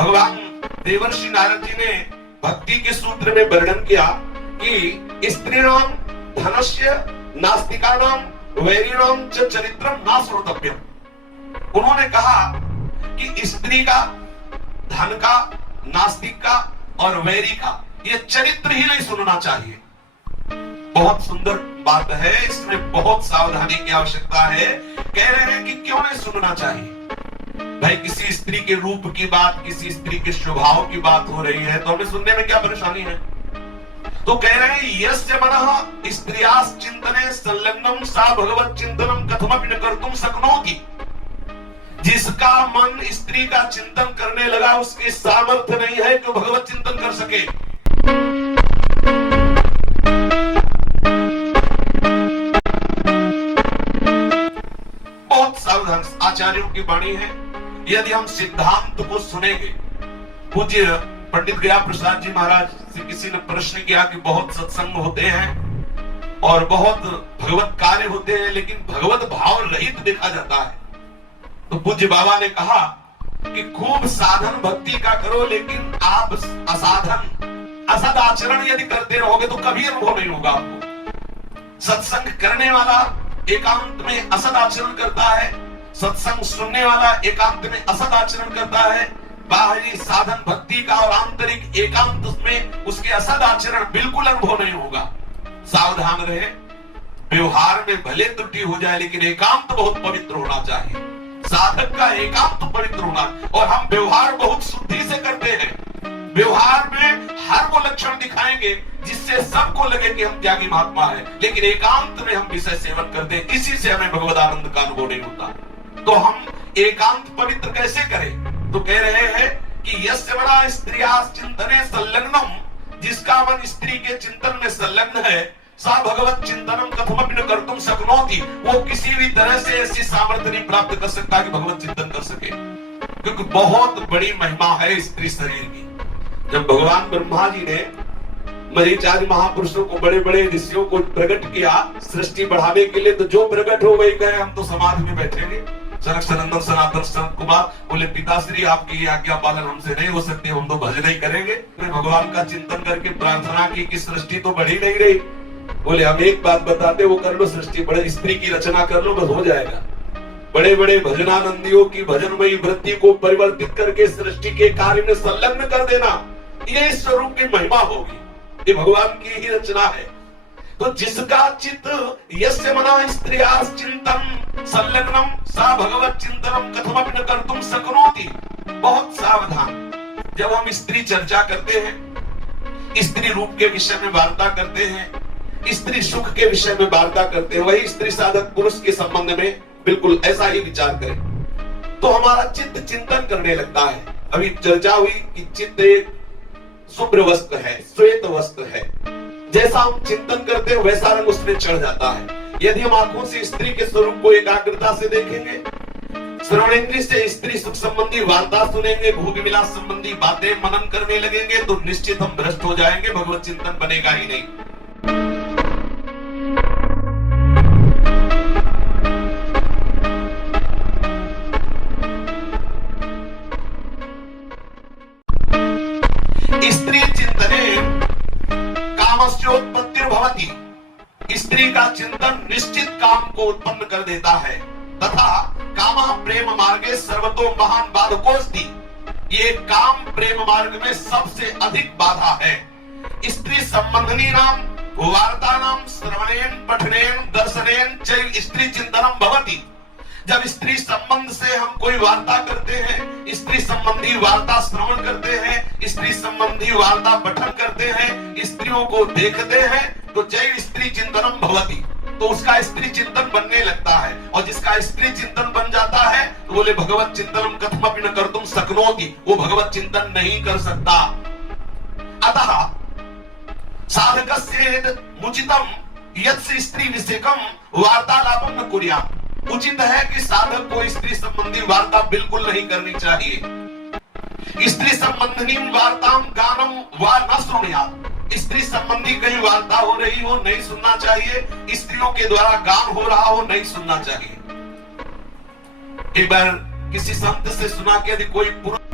भगवान देवर्षि नारद जी ने भक्ति के सूत्र में वर्णन किया कि स्त्रीणाम धनस्य नास्तिकानाम वैरिणाम च चरित्रम न श्रोतव्यम। उन्होंने कहा कि स्त्री का, धन का, नास्तिक का और वैरी का ये चरित्र ही नहीं सुनना चाहिए। बहुत सुंदर बात है, इसमें बहुत सावधानी की आवश्यकता है। कह रहे हैं कि क्यों नहीं सुनना चाहिए? भाई किसी स्त्री के रूप की बात, किसी स्त्री के स्वभाव की बात हो रही है तो हमें सुनने में क्या परेशानी है? तो कह रहे हैं यस्य मनः स्त्रियास् चिंतने संलग्नम सा भगवत चिंतनम कथमपि न कर्तुम शक्नोति। जिसका मन स्त्री का चिंतन करने लगा उसके सामर्थ्य नहीं है कि भगवत चिंतन कर सके। बहुत सावधान आचार्यों की वाणी है। यदि हम सिद्धांत को सुनेंगे, पूज्य पंडित गया प्रसाद जी महाराज से किसी ने प्रश्न किया कि बहुत सत्संग होते हैं और बहुत भगवत कार्य होते हैं लेकिन भगवत भाव रहित देखा जाता है, तो पूज्य बाबा ने कहा कि खूब साधन भक्ति का करो लेकिन आप असाधन असद आचरण यदि करते रहोगे तो कभी अनुभव नहीं होगा आपको। सत्संग करने वाला एकांत में असद आचरण करता है, सत्संग सुनने वाला एकांत में असद आचरण करता है। बाहरी साधन भक्ति का और आंतरिक एकांत में उसके असद आचरण बिल्कुल अनुभव नहीं होगा। सावधान रहे, व्यवहार में भले त्रुटि हो जाए लेकिन एकांत बहुत पवित्र होना चाहिए। साधक का एकांत पवित्र होना, और हम व्यवहार बहुत शुद्धि से करते हैं। व्यवहार में हर वो लक्षण दिखाएंगे जिससे सबको लगे कि हम त्यागी महात्मा है, लेकिन एकांत में हम विषय सेवन करते हैं, इसी से हमें भगवद आनंद का अनुभव नहीं होता। तो हम एकांत पवित्र कैसे करें? तो कह रहे हैं कि यस्य बड़ा स्त्रियास् चिंतने संलग्नम, जिसका मन स्त्री के चिंतन में संलग्न है, सा भगवत चिंतनम कथमपि न कर्तुम शक्नोति। वो किसी भी तरह से ऐसी सामर्थ्य नहीं प्राप्त कर सकता कि भगवत चिंतन कर सके, क्योंकि बहुत बड़ी महिमा है स्त्री शरीर की। जब भगवान ब्रह्मा जी ने मरीचादि महापुरुषों को, बड़े बड़े ऋषियों को प्रकट किया सृष्टि बढ़ाने के लिए, तो जो प्रकट हो वही कहे हम तो समाधि में बैठेंगे। जनक सनंदन सनातन सनत कुमार बोले पिताश्री आपकी आज्ञा पालन हमसे नहीं हो सकती, हम तो भजन ही करेंगे। भगवान का चिंतन करके प्रार्थना की कि सृष्टि तो बढ़ी नहीं रही। बोले हम एक बात बताते, वो कर लो, सृष्टि बड़े स्त्री की रचना कर लो, बस हो जाएगा। बड़े बड़े भजनानंदियों की भजनमयी वृत्ति को परिवर्तित करके सृष्टि के कार्य में संलग्न कर देना, ये स्वरूप की महिमा होगी, ये भगवान की ही रचना है। तो जिसका चित्त यस्य मना स्त्रियास् चिंतन संलग्नम सा भगवत चिंतनम कथमपि न कर्तुम शक्नोति। बहुत सावधान, जब हम स्त्री चर्चा करते हैं, स्त्री रूप के विषय में वार्ता करते हैं, स्त्री सुख के विषय में वार्ता करते हैं, वही स्त्री साधक पुरुष के संबंध में बिल्कुल ऐसा ही विचार करें तो हमारा चित्त चिंतन करने लगता है। अभी चर्चा हुई कि चित्त एक शुभ्र वस्त्र है, श्वेत वस्त्र है, जैसा हम चिंतन करते हैं वैसा रंग उसमें चढ़ जाता है। यदि हम आंखों से स्त्री के स्वरूप को एकाग्रता से देखेंगे, श्रवणेंद्रिय से स्त्री सुख संबंधी वार्ता सुनेंगे, भोग विलास संबंधी बातें मनन करने लगेंगे, तो निश्चित हम भ्रष्ट हो जाएंगे, भगवत चिंतन बनेगा ही नहीं। स्त्री चिंतने कामस्योत्पत्तिर्भवति। स्त्री का चिंतन निश्चित काम को उत्पन्न कर देता है। तथा कामः प्रेम मार्गे सर्वतो महान बाधकोस्ति। ये काम प्रेम मार्ग में सबसे अधिक बाधा है। स्त्री संबंधनी नाम वार्ता नाम श्रवणेन पठनेन दर्शनेन चैव स्त्री चिंतनम भवति। जब स्त्री संबंध से हम कोई वार्ता करते हैं, स्त्री संबंधी वार्ता श्रवण करते हैं, स्त्री संबंधी वार्ता पठन करते हैं, स्त्रियों को देखते हैं, तो जय स्त्री चिंतनम भवति, तो उसका स्त्री चिंतन बनने लगता है। और जिसका स्त्री चिंतन बन जाता है तो बोले भगवत चिंतनम कथमपि न कर्तुम शक्नोति, वो भगवत चिंतन नहीं कर सकता। अतः साधकस्य मुचितम यत् स्त्री विषयकम वार्तालापम न कुर्यात्। उचित है कि साधक को स्त्री संबंधी वार्ता बिल्कुल नहीं करनी चाहिए। स्त्री संबंधी वार्ताम गानम वा न सुनियात। स्त्री संबंधी कहीं वार्ता हो रही हो नहीं सुनना चाहिए, स्त्रियों के द्वारा गान हो रहा हो नहीं सुनना चाहिए। एक बार किसी संत से सुना कि यदि कोई पुरुष